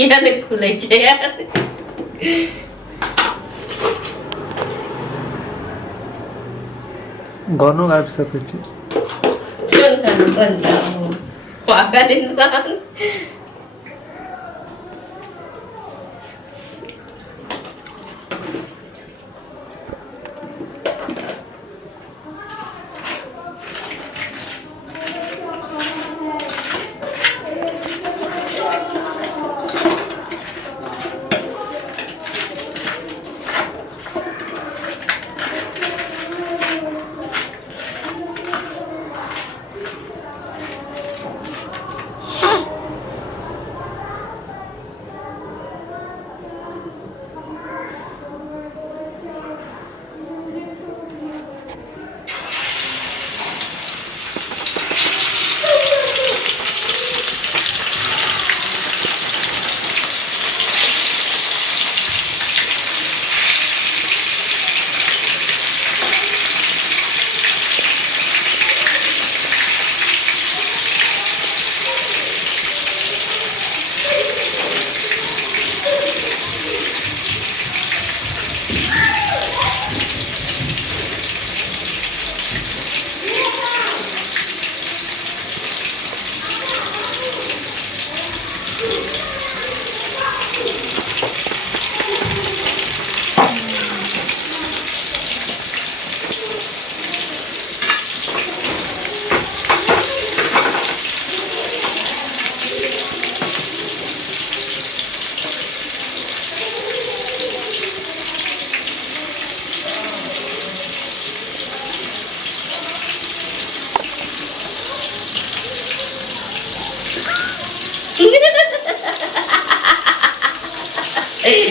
याने खुलै छै यार गानो आबि सकै छै कोन गाना बंदा हो पागल इंसान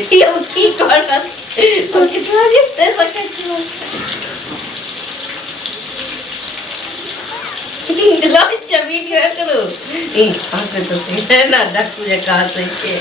Io piccola perché tu hai stessa che tu lascia video karo anche to na dakku je kaase ke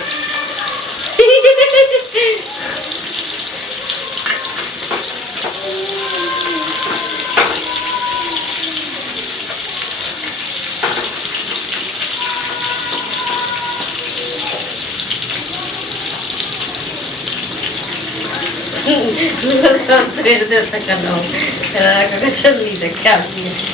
non so se vedete sta canale era che c'è lì da cambia